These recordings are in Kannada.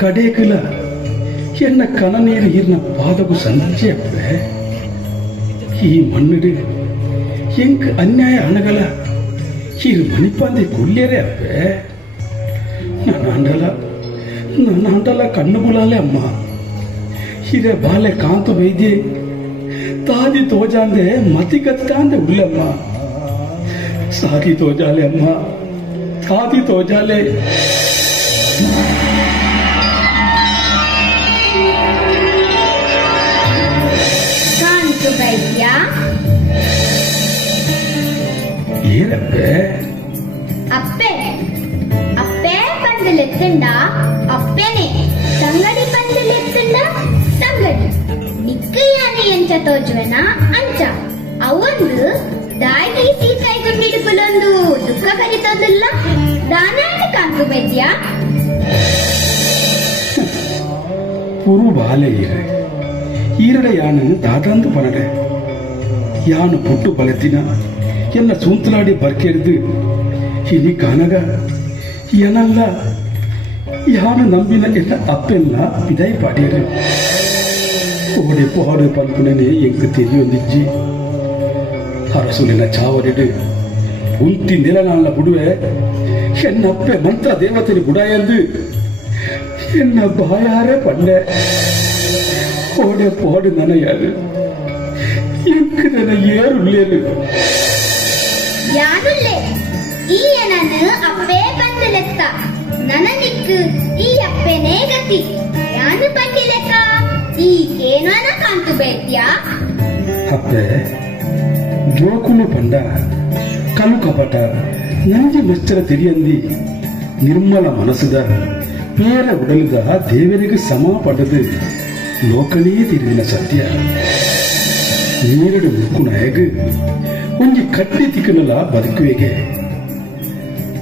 ಕಡೇಕಲ ಎನ್ನ ಕಣನೀರು ಈರ್ನ ಪಾದವು ಸಂಜೆ ಅಪ್ಪೆ ಈ ಮಣ್ಣಿಡು ಎಂಕ್ ಅನ್ಯಾಯ ಅಣಗಲ ಈರು ಮಣಿಪಾಂದೆ ಕುಲ್ಲೇರೆ ಅಪ್ಪೆ ನನ್ನ ಅಂಡಲ ಕಣ್ಣು ಬುಲಾಲೆ ಅಮ್ಮ ಹಿರೇ ಬಾಲೆ ಕಾಂತು ಬೈದ್ಯೆ ತಾದಿ ತೋಜಾಂದೆ ಮತಿ ಕತ್ತಾಂದೆ ಉಳ್ಳಮ್ಮ ಸಾದಿ ತೋಜಾಲೆ ಅಮ್ಮ ತಾದಿ ತೋಜಾಲೆ ಕಾಂತು ಬೈದ್ಯ ಏನಪ್ಪೆ ಅಪ್ಪೆ ಅಪ್ಪೆ ಪಂದಲೆತ್ತಂಡ ಅಪ್ಪೆನೆ ಸಂಗಡಿ ಪಂದಲೆತ್ತಂಡ ಸಂಗಡಿ ನಿಕ್ಕು ಯಾನೆ ಎಂಚ ತೋಜುವೆನ ಅಂಚ ಅವಂದು ದಾಗಿ ಸೀಕಾಯಿ ಗುಂಡಿಡುಕುಲೊಂದು ದುಃಖ ಕರಿತೋದಿಲ್ಲ ದಾನಾಯಣ ಕಾಂತು ಬೈದ್ಯ ಪುರು ಬಾಲೆ ಈರಡೆ ಯಾನು ದಾದಂದು ಪನಡೆ ಯಾನು ಪುಟ್ಟು ಬಲೆತಿನ ಎಲ್ಲ ಸೂಂತಲಾಡಿ ಬರ್ಕೆಡ್ದು ಇನಿ ಕಾನಗ ಏನಲ್ಲ ಯಾನು ನಂಬಿನ ಎಲ್ಲ ಅಪ್ಪೆಲ್ಲ ವಿದಾಯ ಪಾಡ್ಯರು ಓಡೆ ಪಾಡು ಪನ್ಪುಣನೆ ಎಂಕು ತೆರಿಯೊಂದಿಜ್ಜಿ ಹರಸುಲಿನ ಚಾವರಿಡು ಉಂತಿ ನಿಲನಾಳ ಬುಡುವೆ ಎನ್ನಪ್ಪೆ ಮಂತ್ರ ದೇವತೆನಿ ಬುಡಾಯಂದು ಎನ್ನ ಬಾಯಾರೆ ಪಂಡೆ ಓಡೆ ಪಾಡು ನನಯಾರು ಎಂಕು ನನ್ನ ಏರುಳ್ಳೇರು ಯಾನುಲ್ಲೆ ಈ ಏನನ್ನು ಅಪ್ಪೆ ಬಂದಲೆತ್ತ ನನನಿಕ್ಕು ಈ ಅಪ್ಪೆನೇ ಗತಿ ಯಾನು ಪಂಡಿಲೆಕ್ಕ ಈ ಏನನ ಕಾಂತು ಬೈದ್ಯ ಅಪ್ಪೆ ಜೋಕುಲು ಪಂಡ ಕಲು ಕಪಟ ನಂಜಿ ಮಚ್ಚರ ತೆರಿಯಂದಿ ನಿರ್ಮಲ ಮನಸ್ಸುದ ಪೇರ ಉಡಲುದ ದೇವರಿಗೆ ಸಮ ಪಡದು ಲೋಕನೇ ತಿರುವಿನ ಸತ್ಯ ನೀರಡು ಮುಕ್ಕು ನಾಯಗ ಒಂಜಿ ಕಟ್ಟಿ ತಿಕ್ಕನಲ್ಲ ಬದುಕುವೆಗೆ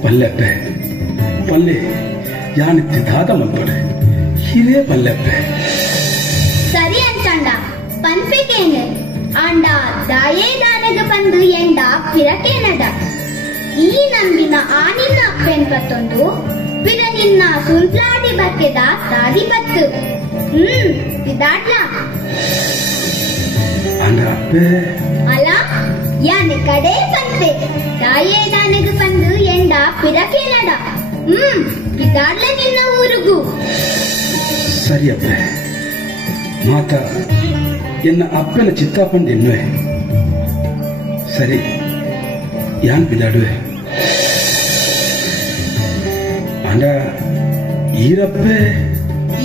ಪಲ್ಲೆಪ್ಪೆ ಪಲ್ಲೆ ಯಾನಿತ್ತಿ ದಾದ ಮಲ್ಪಡೆ ಹಿರೇ ಪಲ್ಲೆಪ್ಪೆ ಸರಿ ಅಂಚಂಡ ಪನ್ಪೆಗೇನೆ ಆಂಡ ದಾಯೇ ದಾನಗ ಬಂದು ಎಂಡ ಪಿರಕೇನದ ಈ ನಂಬಿನ ಆನಿನ್ನ ಅಪ್ಪೆನ್ ಪತ್ತೊಂದು ಪಿರ ನಿನ್ನ ಸುಂತ್ಲಾಡಿ ಬಕ್ಕೆದ ದಾದಿ ಬತ್ತು ಇದಾಡ್ಲ ಅಂಡ ಅಪ್ಪೆ ಅಲ ಯಾನೆ ಕಡೆ ಪಂತೆ ದಾಯೇ ದಾನಗ ಬಂದು ಎಂಡ ಪಿರಕೇನದ ಇದಾಡ್ಲ ನಿನ್ನ ಊರುಗು ಸರಿ ಅಪ್ಪೆ ಮಾತ ಎನ್ನ ಅಪ್ಪೆನ ಚಿತ್ತಾಪಂಡು ಎನ್ನುವೆ ಸರಿ ಯಾನ್ ಬಿದಾಡುವೆ ಅಂಡ ಈರಪ್ಪೆ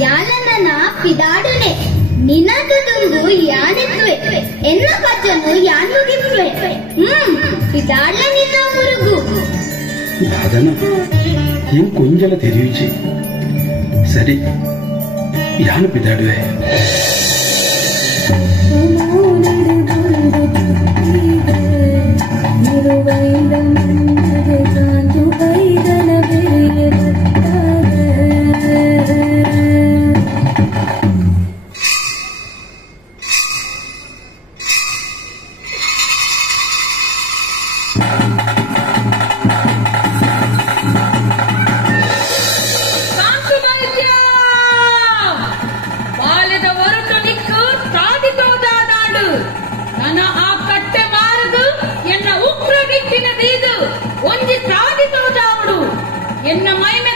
ಯಾಲನ ಪಿದಾಡುನೆ ನಿನಗದುಂದು ಯಾನಿತ್ವೆ ಎನ್ನ ಕಚ್ಚನು ಯಾನ್ ಮುಗಿತ್ವೆ ಪಿದಾಡ್ಲ ನಿನ್ನ ಊರುಗು ದಾದನ ಏನ್ ಕೊಂಜಲ ತೆರಿಯುಚಿ ಸರಿ ಯಾನು ಬಿದಾಡುವೆ ಎನ್ನ ಮೈಮೆ